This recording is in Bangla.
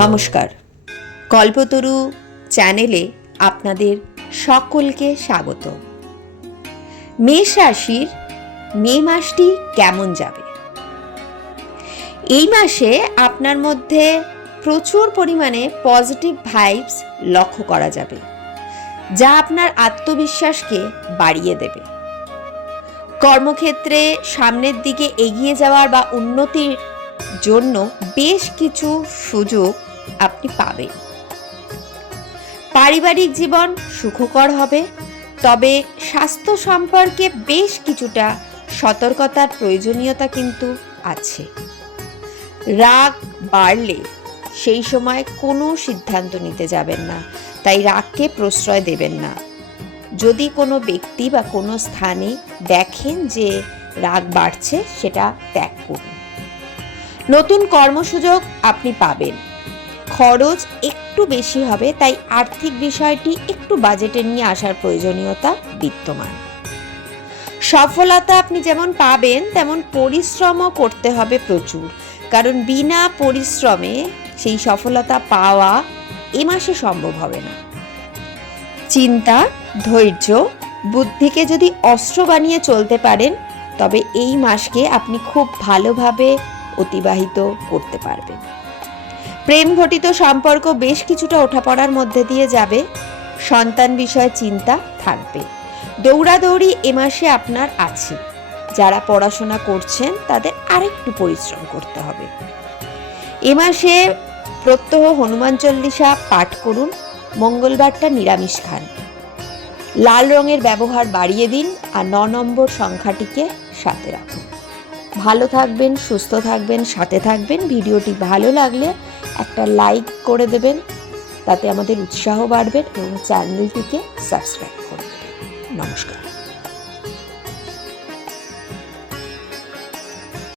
নমস্কার। কল্পতরু চ্যানেলে আপনাদের সকলকে স্বাগত। মেষ রাশির মে মাসটি কেমন যাবে? এই মাসে আপনার মধ্যে প্রচুর পরিমাণে পজিটিভ ভাইবস লক্ষ্য করা যাবে, যা আপনার আত্মবিশ্বাসকে বাড়িয়ে দেবে। কর্মক্ষেত্রে সামনের দিকে এগিয়ে যাওয়ার বা উন্নতির জন্য বেশ কিছু সুযোগ আপনি পাবেন। পারিবারিক জীবন সুখকর হবে, তবে স্বাস্থ্য সম্পর্কে বেশ কিছুটা সতর্কতার প্রয়োজনীয়তা কিন্তু আছে। রাগ বাড়লে সেই সময় কোনো সিদ্ধান্ত নিতে যাবেন না, তাই রাগকে প্রশ্রয় দেবেন না। যদি কোনো ব্যক্তি বা কোনো স্থানে দেখেন যে রাগ বাড়ছে, সেটা ত্যাগ করুন। নতুন কর্মসুযোগ আপনি পাবেন। খরচ একটু বেশি হবে, তাই আর্থিক বিষয়টি একটু বাজেটে নিয়ে আসার প্রয়োজনীয়তা বিদ্যমান। সফলতা আপনি যেমন পাবেন, তেমন পরিশ্রমও করতে হবে প্রচুর। কারণ বিনা পরিশ্রমে সেই সফলতা পাওয়া এ মাসে সম্ভব হবে না। চিন্তা ধৈর্য, বুদ্ধিকে যদি অস্ত্র বানিয়ে চলতে পারেন, তবে এই মাসকে আপনি খুব ভালোভাবে অতিবাহিত করতে পারবেন। প্রেম ঘটিত সম্পর্ক বেশ কিছুটা ওঠাপড়ার মধ্যে দিয়ে যাবে। সন্তান বিষয়ে চিন্তা থাকবে। দৌড়াদৌড়ি এ মাসে আপনার আছে। যারা পড়াশোনা করছেন, তাদের আরেকটু পরিশ্রম করতে হবে। এ মাসে প্রত্যহ হনুমান চল্লিশা পাঠ করুন। মঙ্গলবারটা নিরামিষ খান। লাল রঙের ব্যবহার বাড়িয়ে দিন আর ন নম্বর সংখ্যাটিকে সাথে রাখুন। ভালো থাকবেন, সুস্থ থাকবেন, সাথে থাকবেন। ভিডিওটি ভালো লাগলে একটা লাইক করে দেবেন, তাতে আমাদের উৎসাহ বাড়বে এবং চ্যানেলটিকে সাবস্ক্রাইব করে দেবেন নমস্কার।